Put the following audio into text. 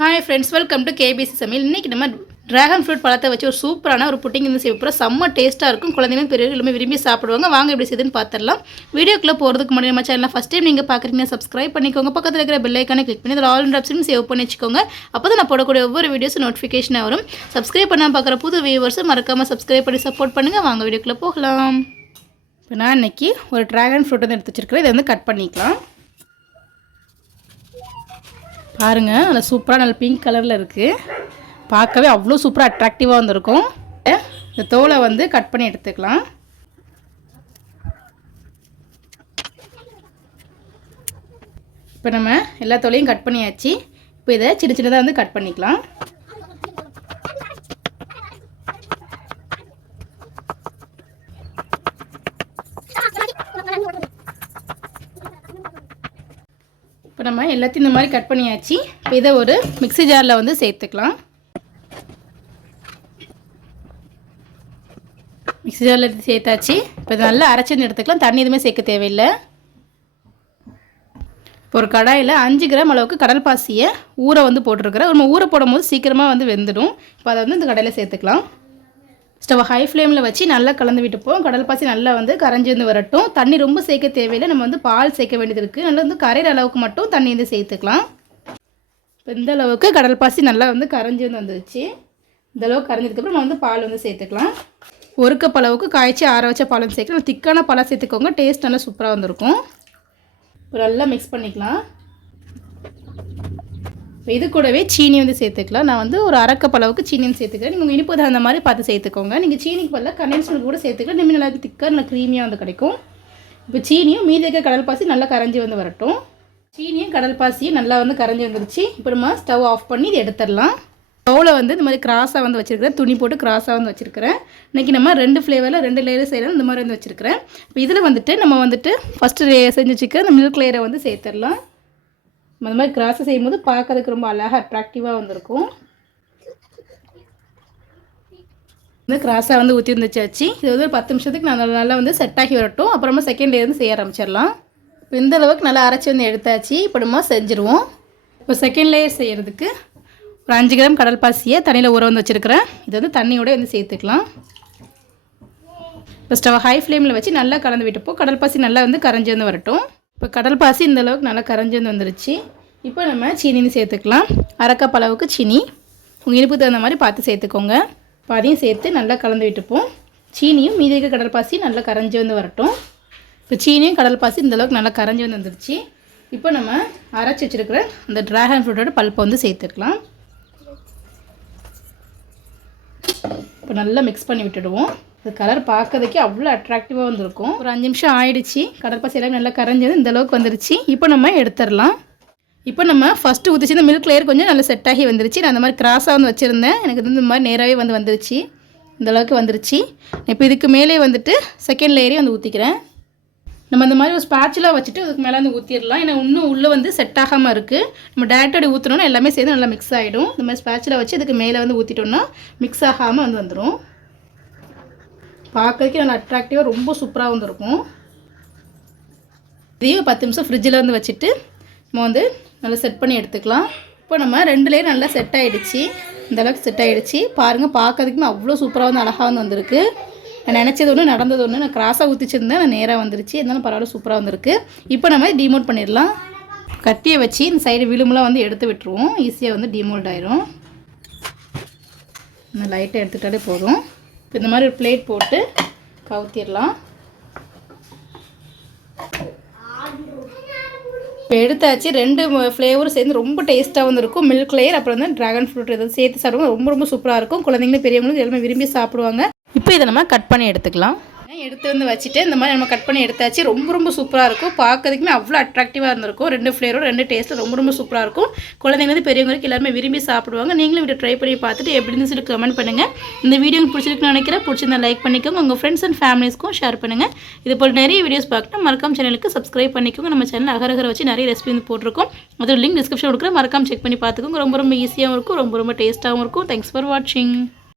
Hi friends welcome to KBC சமையல் இன்றைக்கி நம்ம ட்ராகன் ஃப்ரூட் பழத்தை வச்சு ஒரு சூப்பரான ஒரு புட்டிங் வந்து செய்ய போகிறோம் செம்ம டேஸ்ட்டாக இருக்கும். குழந்தைங்க பெரியவங்க எல்லாமே விரும்பி சாப்பிடுவாங்க. வாங்க எப்படி செய்யுதுன்னு பார்த்துடலாம் வீடியோக்குள்ளே போகிறதுக்கு முன்னாடி நம்ம சேனலில் ஃபஸ்ட் டைம் நீங்கள் பார்க்குறீங்கன்னா சப்ஸ்கிரைப் பண்ணிக்கோங்க. பக்கத்தில் இருக்கிற பெல் ஐக்கானை கிளிக் பண்ணி அதில் ஆல் ஆப்ஷன் சேவ் பண்ணி வச்சுக்கோங்க. அப்போ தான் நான் போடக்கூடிய ஒவ்வொரு வீடியோஸும் நோட்டிஃபிகேஷனாக வரும். சப்ஸ்கிரைப் பண்ணால் பார்க்குற புது வியூவர்ஸும் மறக்காமல் சப்ஸ்கிரைப் பண்ணி சப்போர்ட் பண்ணுங்கள் வாங்க வீடியோக்குள்ளே போகலாம். இப்போ நான் இன்னைக்கு ஒரு ட்ராகன் ஃப்ரூட் வந்து எடுத்து வச்சுருக்கிறேன். இதை வந்து கட் பண்ணிக்கலாம். பாருங்கள் நல்லா சூப்பராக நல்ல பிங்க் கலரில் இருக்குது பார்க்கவே அவ்வளோ சூப்பராக அட்ராக்டிவாக வந்திருக்கும். இந்த தோலை வந்து கட் பண்ணி எடுத்துக்கலாம். இப்போ நம்ம எல்லா தோலையும் கட் பண்ணியாச்சு. இப்போ இதை சின்ன சின்னதாக வந்து கட் பண்ணிக்கலாம் இப்போ நம்ம எல்லாத்தையும் இந்த மாதிரி கட் பண்ணியாச்சு. இதை ஒரு மிக்ஸி ஜாரில் வந்து சேர்த்துக்கலாம். மிக்ஸி ஜாரில் எடுத்து சேர்த்தாச்சு. இப்போ இதை நல்லா அரைச்சின்னு எடுத்துக்கலாம். தண்ணி எதுவுமே சேர்க்க தேவையில்லை. இப்போ ஒரு கடாயில் அஞ்சு கிராம் அளவுக்கு கடல் பாசியை ஊற வந்து போட்டிருக்கிறேன். நம்ம ஊற போடும் போது சீக்கிரமாக வந்து வெந்துடும். இப்போ அதை வந்து இந்த கடையில் சேர்த்துக்கலாம். ஸ்டவ் ஹை ஃப்ளேமில் வச்சு நல்லா கலந்து விட்டுப்போம். கடல் பாசி நல்லா வந்து கரைஞ்சி வந்து வரட்டும். தண்ணி ரொம்ப சேர்க்க தேவையில்லை. நம்ம வந்து பால் சேர்க்க வேண்டியது இருக்குது நல்லா வந்து கரையிற அளவுக்கு மட்டும் தண்ணி வந்து சேர்த்துக்கலாம். இப்போ இந்த அளவுக்கு கடல் பாசி நல்லா வந்து கரைஞ்சி வந்து வந்துருச்சு. இந்த அளவுக்கு கரைஞ்சதுக்கப்புறம் நம்ம வந்து பால் வந்து சேர்த்துக்கலாம். ஒரு கப் அளவுக்கு காய்ச்சி ஆற வச்ச பாலும் வந்து சேர்க்கலாம். திக்கான பாலாக சேர்த்துக்கோங்க. டேஸ்ட் நல்லா சூப்பராக வந்திருக்கும். இப்போ நல்லா மிக்ஸ் பண்ணிக்கலாம். இது கூடவே சீனி வந்து சேர்த்துக்கலாம். நான் வந்து ஒரு அரைக்கப் அளவுக்கு சேர்த்துக்கிறேன். நீங்கள் இனிப்பு தகுந்த மாதிரி பார்த்து சேர்த்துக்கோங்க. நீங்கள் சீனிக்கு பதில் கண்டென்ஸ் மில்க் கூட சேர்த்துக்கலாம். இன்னும் நல்லா திக்காக நல்லா க்ரீமியாக வந்து கிடைக்கும். இப்போ சீனியும் மீதி இருக்க கடல் பாசி நல்லா கரைஞ்சி வந்து வரட்டும். சீனியும் கடல் பாசியும் நல்லா வந்து கரைஞ்சி வந்துருச்சு. இப்போ நம்ம ஸ்டவ் ஆஃப் பண்ணி இதை எடுத்துடலாம். ஸ்டவ்வில் வந்து இந்த மாதிரி கிராஸாக வந்து வச்சுருக்கிறேன். துணி போட்டு கிராஸாக வந்து வச்சுருக்கிறேன். இன்றைக்கி நம்ம ரெண்டு ஃப்ளேவரில் ரெண்டு லேயர் செய்யலாம். இந்த மாதிரி வந்து வச்சுருக்கிறேன். இப்போ இதில் வந்துட்டு நம்ம வந்துட்டு ஃபஸ்ட்டு செஞ்சு வச்சுக்க இந்த மில்க் லேயரை வந்து சேர்த்துடலாம். அந்த மாதிரி கிராஸை செய்யும்போது பார்க்கறதுக்கு ரொம்ப அழகாக அட்ராக்டிவாக வந்திருக்கும். இந்த கிராஸாக வந்து ஊற்றி வந்துச்சாச்சு இது வந்து ஒரு பத்து நிமிஷத்துக்கு நல்லா நல்லா வந்து செட் ஆகி வரட்டும். அப்புறமா செகண்ட் லேயர் வந்து செய்ய ஆரம்பிச்சிடலாம். இப்போ இந்த அளவுக்கு நல்லா அரைச்சி வந்து எடுத்தாச்சு. இப்போ நம்ம செஞ்சுருவோம். இப்போ செகண்ட் லேயர் செய்கிறதுக்கு ஒரு அஞ்சு கிராம் கடல் பாசியை தண்ணியில் ஊற வந்து வச்சுருக்கிறேன். இது வந்து தண்ணியோட வந்து சேர்த்துக்கலாம். இப்போ ஸ்டவ் ஹை ஃப்ளேமில் வச்சு நல்லா கலந்து விட்டுப்போம் கடல் பாசி நல்லா வந்து கரைஞ்சி வந்து வரட்டும். இப்போ கடல் பாசி இந்த அளவுக்கு நல்லா கரைஞ்சி வந்து வந்துருச்சு. இப்போ நம்ம சீனின்னு சேர்த்துக்கலாம். அரைக்கப் அளவுக்கு சீனி. உங்கள் இனிப்பு தகுந்த மாதிரி பார்த்து சேர்த்துக்கோங்க. இப்போ அதையும் சேர்த்து நல்லா கலந்து விட்டுப்போம். சீனியும் மீதி இருக்க கடல் பாசி நல்லா கரைஞ்சி வந்து வரட்டும். இப்போ சீனியும் கடல் பாசி இந்தளவுக்கு நல்லா கரைஞ்சி வந்து வந்துருச்சு. இப்போ நம்ம அரைச்சி வச்சுருக்கிற அந்த ட்ராகன் ஃப்ரூட்டோட பல்ப்பை வந்து சேர்த்துக்கலாம். இப்போ நல்லா மிக்ஸ் பண்ணி விட்டுடுவோம். அது கலர் பார்க்கறதுக்கே அவ்வளோ அட்ராக்டிவாக வந்திருக்கும். ஒரு அஞ்சு நிமிஷம் ஆயிடுச்சு. கடற்பாசி எல்லாம் நல்லா கரைஞ்சது இந்தளவுக்கு வந்துருச்சு. இப்போ நம்ம எடுத்துடலாம். இப்போ நம்ம ஃபஸ்ட்டு ஊற்றிச்சு இந்த மில்க் லேயர் கொஞ்சம் நல்லா செட் ஆகி வந்துருச்சு. நான் அந்த மாதிரி கிராஸாக வந்து வச்சுருந்தேன். எனக்கு வந்து இந்த மாதிரி நேராகவே வந்து வந்துருச்சு. இந்தளவுக்கு வந்துருச்சு. இப்போ இதுக்கு மேலே வந்துட்டு செகண்ட் லேயரையும் வந்து ஊற்றிக்கிறேன் நம்ம அந்த மாதிரி ஒரு ஸ்பேட்சிலாக வச்சுட்டு அதுக்கு மேலே வந்து ஊற்றிடலாம் ஏன்னா இன்னும் உள்ளே வந்து செட் ஆகாமல் இருக்குது நம்ம டேரக்டாக ஊற்றினோன்னா எல்லாமே சேர்ந்து நல்லா மிக்ஸ் ஆகிடும் இந்த மாதிரி ஸ்பேட்சிலாக வச்சு இதுக்கு மேலே வந்து ஊற்றிட்டோன்னா மிக்ஸ் ஆகாமல் வந்து வந்துடும் பார்க்கறதுக்கே நல்லா அட்ராக்டிவாக ரொம்ப சூப்பராக வந்துருக்கும். இதையும் பத்து நிமிஷம் ஃப்ரிட்ஜில் வந்து வச்சுட்டு நம்ம வந்து நல்லா செட் பண்ணி எடுத்துக்கலாம். இப்போ நம்ம ரெண்டு லேயர் நல்லா செட் ஆகிடுச்சு இந்த அளவுக்கு செட் ஆகிடுச்சு பாருங்கள் பார்க்கறதுக்குமே அவ்வளோ சூப்பராக வந்து அழகாக வந்து வந்திருக்கு. நான் நினச்சது ஒன்று நடந்தது ஒன்று நான் கிராஸாக ஊற்றிச்சிருந்தேன் நான் நேராக வந்துருச்சு. இருந்தாலும் பரவாயில்ல சூப்பராக வந்திருக்கு. இப்போ நம்ம டிமோட் பண்ணிடலாம். கட்டியை வச்சு இந்த சைடு விளிம்புலாம் வந்து எடுத்து விட்டுருவோம். ஈஸியாக வந்து டிமோல்ட் ஆயிரும். இந்த லைட்டை எடுத்துக்கிட்டாலே போதும். இப்போ இந்த மாதிரி ஒரு பிளேட் போட்டு கவுத்திடலாம். இப்போ எடுத்தாச்சு ரெண்டு ஃப்ளேவரும் சேர்ந்து ரொம்ப டேஸ்ட்டாக வந்துருக்கும். மில்க் லேயர் அப்புறம் வந்து ட்ராகன் ஃப்ரூட் இதை சேர்த்து சாப்பிடுவோம் ரொம்ப ரொம்ப சூப்பராக இருக்கும். குழந்தைங்களும் பெரியவங்களும் எல்லாமே விரும்பி சாப்பிடுவாங்க. இப்போ இதை நம்ம கட் பண்ணி எடுத்துக்கலாம். எடுத்து வந்து வச்சுட்டு இந்த மாதிரி நம்ம கட் பண்ணி எடுத்தாச்சு. ரொம்ப ரொம்ப சூப்பராக இருக்கும். பார்க்கறதுக்குமே அவ்வளோ அட்ராக்டிவாக இருந்திருக்கும். ரெண்டு ஃப்ளேவரும் ரெண்டு டேஸ்ட்டும் ரொம்ப ரொம்ப சூப்பராக இருக்கும். குழந்தைங்க பெரியவங்களுக்கு எல்லாருமே விரும்பி சாப்பிடுவாங்க. நீங்களும் வீடியோ ட்ரை பண்ணி பார்த்துட்டு எப்படி இருந்துச்சு சொல்லி கமெண்ட் பண்ணுங்கள் இந்த வீடியோ பிடிச்சிருக்குன்னு நினைக்கிறேன். பிடிச்சிருந்தா லைக் பண்ணிக்கோங்க. உங்கள் ஃப்ரெண்ட்ஸ் அண்ட் ஃபேமிலிஸ்க்கும் ஷேர் பண்ணுங்கள் இது போல் நிறைய வீடியோஸ் பார்க்கணும். மறக்காம சேனலுக்கு சப்ஸ்கிரைப் பண்ணிக்கோங்க. நம்ம சேனல் அகரகர வச்சு நிறைய ரெசிபி வந்து போட்டிருக்கோம். அதோட லிங்க் டிஸ்கிரிப்ஷன் கொடுக்குறேன். மறக்காம செக் பண்ணி பார்த்துக்கோங்க. ரொம்ப ரொம்ப ஈஸியாகவும் இருக்கும். ரொம்ப ரொம்ப டேஸ்ட்டாகவும் இருக்கும். தேங்க்ஸ் ஃபார் வாட்சிங்